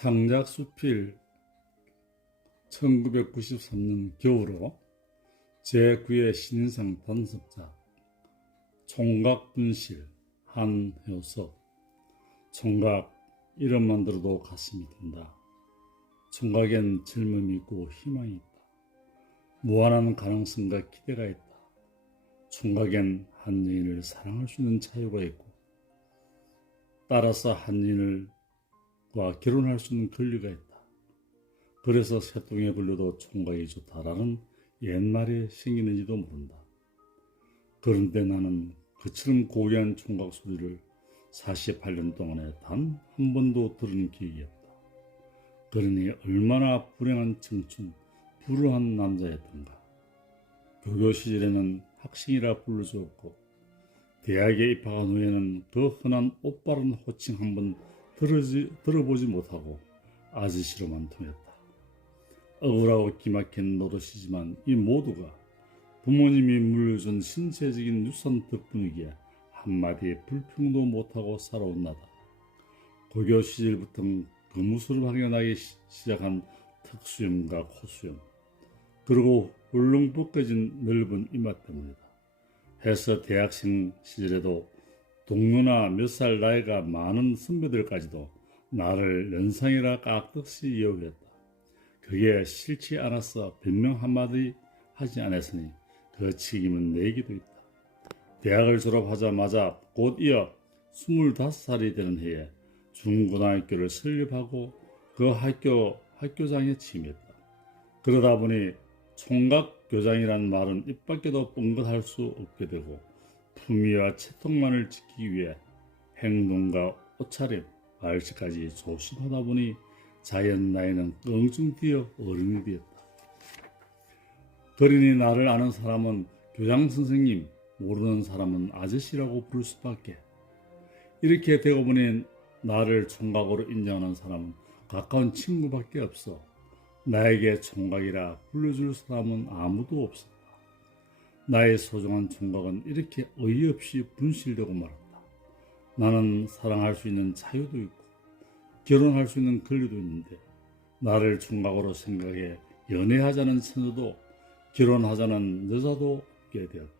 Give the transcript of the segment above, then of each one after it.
창작수필 1993년 겨울호 제9회 신인상 단습작 총각분실 한효석. 총각 이름만 들어도 가슴이 든다. 총각엔 젊음이 있고 희망이 있다. 무한한 가능성과 기대가 있다. 총각엔 한 여인을 사랑할 수 있는 자유가 있고 따라서 한 여인과 결혼할 수 있는 권리가 있다. 그래서 새똥에 걸려도 총각이 좋다라는 옛말에 생기는지도 모른다. 그런데 나는 그처럼 고귀한 총각 소리를 48년 동안에 단 한 번도 들은 기억이 없다. 그러니 얼마나 불행한 청춘, 불우한 남자였던가. 교교 시절에는 학생이라 불러주었고 대학에 입학한 후에는 그 흔한 옷바른 호칭 한번 들어보지 못하고 아저씨로만 통했다. 억울하고 기막힌 노릇이지만 이 모두가 부모님이 물려준 신체적인 유산 덕분이기에 한마디 불평도 못하고 살아온 나다. 고교 시절부터 거무술을 확연하게 시작한 턱수염과 코수염, 그리고 훌렁 벗겨진 넓은 이마 때문이다. 해서 대학생 시절에도 동료나 몇 살 나이가 많은 선배들까지도 나를 연상이라 깍듯이 이야기했다. 그게 싫지 않아서 변명 한마디 하지 않았으니 그 책임은 내기도 있다. 대학을 졸업하자마자 곧 이어 25살이 되는 해에 중고등학교를 설립하고 그 학교장에 취임했다. 그러다 보니 총각교장이란 말은 입 밖에도 뻥긋할 수 없게 되고 품위와 채통만을 지키기 위해 행동과 옷차림, 말씨까지 조심하다 보니 자연 나이는 껑충 뛰어 어른이 되었다. 그러니 나를 아는 사람은 교장 선생님, 모르는 사람은 아저씨라고 부를 수밖에. 이렇게 되고 보니 나를 총각으로 인정하는 사람은 가까운 친구밖에 없어. 나에게 총각이라 불러줄 사람은 아무도 없었다. 나의 소중한 총각은 이렇게 어이없이 분실되고 말았다. 나는 사랑할 수 있는 자유도 있고 결혼할 수 있는 권리도 있는데 나를 총각으로 생각해 연애하자는 처녀도 결혼하자는 여자도 없게 되었다.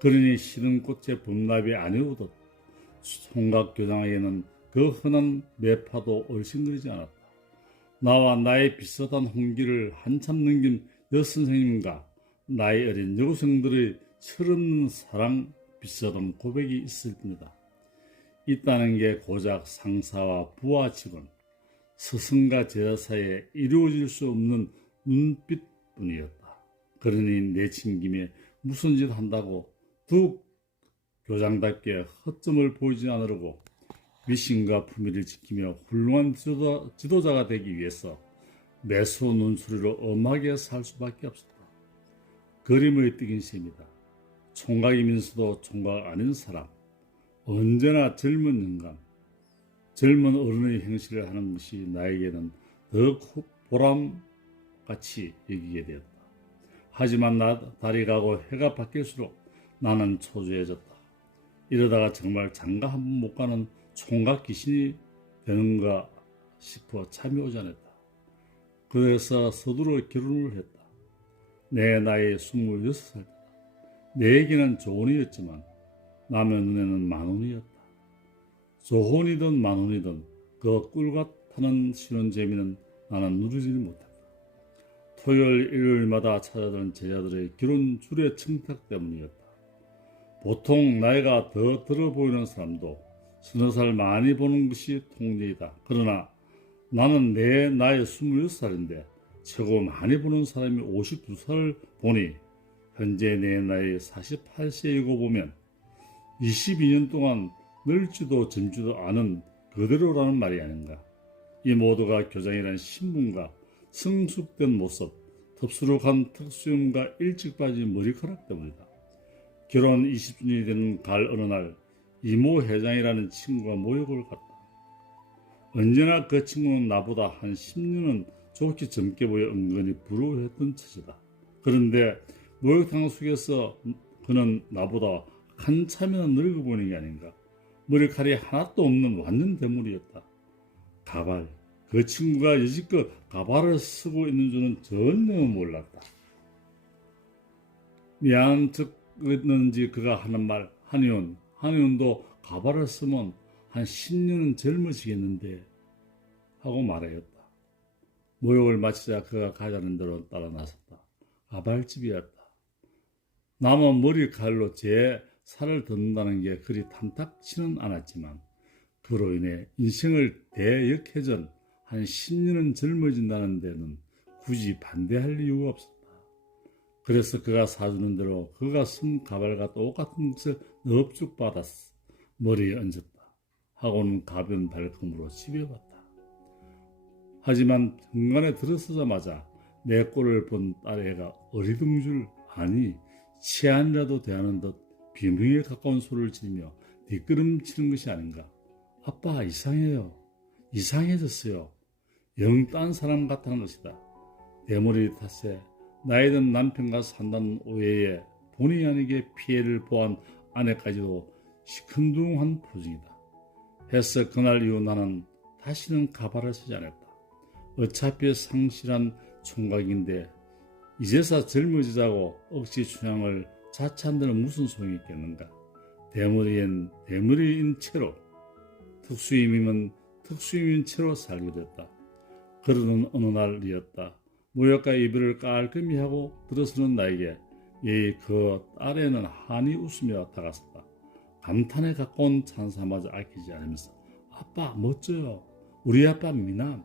그러니 싫은 꽃에 범납이 아니오듯 총각교장에게는 그 흔한 매파도 얼씬거리지 않았다. 나와 나의 비슷한 홍기를 한참 넘긴 여선생님과 나이 어린 여고생들의 철없는 사랑 비슷한 고백이 있을 뿐이다. 있다는 게 고작 상사와 부하 직원, 스승과 제자 사이에 이루어질 수 없는 눈빛뿐이었다. 그러니 내친 김에 무슨 짓 한다고 두 교장답게 허점을 보이지 않으려고 미신과 품위를 지키며 훌륭한 지도자가 되기 위해서 매수 눈수리로 엄하게 살 수밖에 없었다. 그림의 띠긴 셈이다. 총각이면서도 총각 아닌 사람, 언제나 젊은 영감, 젊은 어른의 행실을 하는 것이 나에게는 더 보람같이 여기게 되었다. 하지만 달이 가고 해가 바뀔수록 나는 초조해졌다. 이러다가 정말 장가 한 번 못 가는 총각 귀신이 되는가 싶어 잠이 오지 않았다. 그래서 서두르 결혼을 했다. 내 나이 26살 때다. 내에게는 조혼이었지만 남의 눈에는 만혼이었다. 조혼이든 만혼이든 그 꿀같 타는 쉬는 재미는 나는 누리지 못했다. 토요일 일요일마다 찾아든 제자들의 결혼 주례 청탁 때문이었다. 보통 나이가 더 들어 보이는 사람도 서너 살 많이 보는 것이 통례이다. 그러나 나는 내 나이 26살인데 최고 많이 보는 사람이 52살을 보니 현재 내 나이 48세이고 보면 22년 동안 늙지도 젊지도 않은 그대로라는 말이 아닌가. 이 모두가 교장이란 신분과 성숙된 모습, 덥수룩한 턱수염과 일찍 빠진 머리카락 때문이다. 결혼 20주년이 되는 가을 어느 날 이모 회장이라는 친구가 모욕을 갔다. 언제나 그 친구는 나보다 한 10년은 좋게 젊게 보여 은근히 부러워했던 처지다. 그런데 목욕탕 속에서 그는 나보다 한참이나 늙어 보이는 게 아닌가. 머리칼이 하나도 없는 완전 대물이었다. 가발, 그 친구가 여지껏 가발을 쓰고 있는 줄은 전혀 몰랐다. 미안 척했는지 그가 하는 말, 한의원도 가발을 쓰면 한 10년은 젊어지겠는데 하고 말하였다. 모욕을 마치자 그가 가자는 대로 따라 나섰다. 가발집이었다. 남은 머리칼로 제 살을 걷는다는 게 그리 탐탁치는 않았지만 그로 인해 인생을 대역회전 한 10년은 젊어진다는 데는 굳이 반대할 이유가 없었다. 그래서 그가 사주는 대로 그가 쓴 가발과 똑같은 것을 넙죽 받았어. 머리에 얹었다. 하고는 가벼운 발걸음으로 집에 갔다. 하지만 현관에 들어서자마자 내 꼴을 본 딸애가 어리둥절 아니 치안이라도 대하는 듯 비명에 가까운 소리를 지르며 뒷걸음치는 것이 아닌가. 아빠 이상해요. 이상해졌어요. 영 딴 사람 같다는 것이다. 대머리 탓에 나이든 남편과 산다는 오해에 본의 아니게 피해를 보한 아내까지도 시큰둥한 표정이다. 해서 그날 이후 나는 다시는 가발을 쓰지 않았다. 어차피 상실한 총각인데 이제서 젊어지자고 억지 춘향을 자처한 데는 무슨 소용이 있겠는가. 대머리엔 대머리인 채로 특수임이면 특수임인 채로 살게 됐다. 그러던 어느 날이었다. 무역과 이별을 깔끔히 하고 들어서는 나에게 그 딸에는 한이 웃으며 다가섰다. 감탄에 가까운 찬사마저 아끼지 않으면서 아빠 멋져요. 우리 아빠 미남.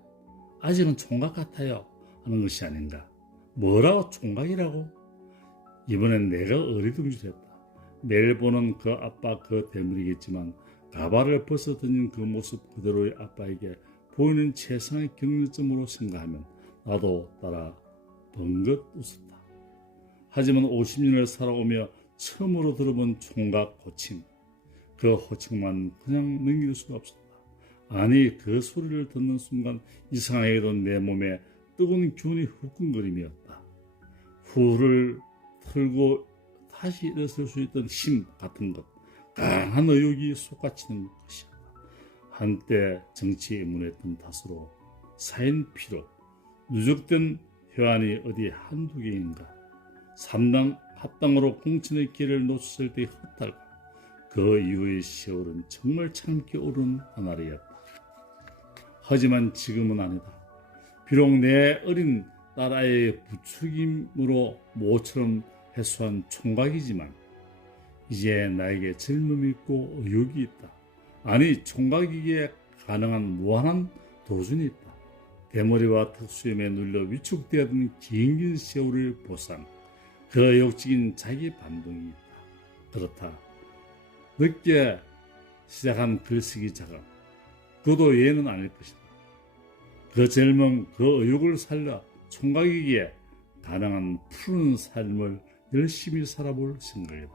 아직은 총각 같아요. 하는 것이 아닌가. 뭐라고 총각이라고? 이번엔 내가 어리둥절했다. 매일 보는 그 아빠 그 대물이겠지만 가발을 벗어던진 그 모습 그대로의 아빠에게 보이는 최상의 격려점으로 생각하면 나도 따라 번긋 웃었다. 하지만 50년을 살아오며 처음으로 들어본 총각 호칭. 그 호칭만 그냥 넘길 수가 없었다. 아니 그 소리를 듣는 순간 이상하게도 내 몸에 뜨거운 기운이 후끈거림이었다. 후를 틀고 다시 일어설 수 있던 힘 같은 것, 강한 의욕이 솟아치는 것이었다. 한때 정치에 임문했던 탓으로 쌓인 피로 누적된 혈안이 어디 한두 개인가. 삼당 합당으로 공천의 기회를 놓쳤을 때의 허탈감, 그 이후의 세월은 정말 참기 어려운 나날이었다. 하지만 지금은 아니다. 비록 내 어린 딸아이의 부추김으로 모처럼 해소한 총각이지만 이제 나에게 젊음이 있고 의욕이 있다. 아니 총각이기에 가능한 무한한 도전이 있다. 대머리와 특수염에 눌려 위축되었던 긴 세월의 보상, 그 의욕적인 자기 반동이 있다. 그렇다. 늦게 시작한 글쓰기 작업, 그도 예는 아닐 것이다. 그 젊음, 그 의욕을 살려 총각이기에 가능한 푸른 삶을 열심히 살아볼 생각이다.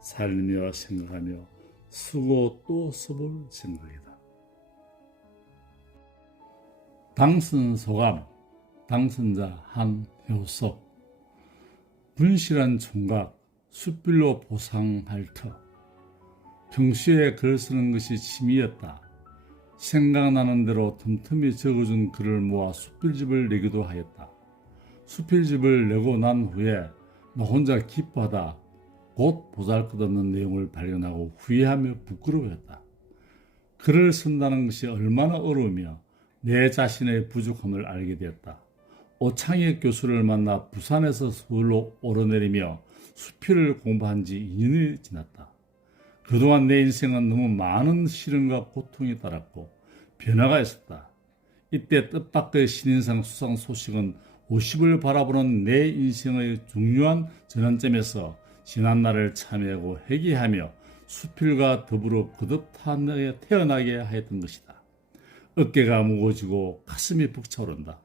살며 생각하며 쓰고 또 써볼 생각이다. 당선 소감, 당선자 한효석. 분실한 총각, 숯불로 보상할 터. 평소에 글 쓰는 것이 취미였다. 생각나는 대로 틈틈이 적어준 글을 모아 수필집을 내기도 하였다. 수필집을 내고 난 후에 나 혼자 기뻐하다 곧 보잘것없는 내용을 발견하고 후회하며 부끄러워했다. 글을 쓴다는 것이 얼마나 어려우며 내 자신의 부족함을 알게 되었다. 오창익 교수를 만나 부산에서 서울로 오르내리며 수필을 공부한 지 2년이 지났다. 그동안 내 인생은 너무 많은 시련과 고통이 따랐고 변화가 있었다. 이때 뜻밖의 신인상 수상 소식은 50을 바라보는 내 인생의 중요한 전환점에서 지난날을 참여하고 회개하며 수필과 더불어 거듭하게 태어나게 하였던 것이다. 어깨가 무거워지고 가슴이 벅차오른다.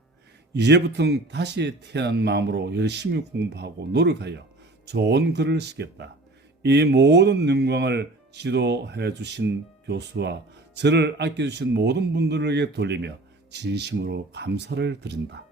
이제부터는 다시 태어난 마음으로 열심히 공부하고 노력하여 좋은 글을 쓰겠다. 이 모든 영광을 지도해 주신 교수와 저를 아껴주신 모든 분들에게 돌리며 진심으로 감사를 드린다.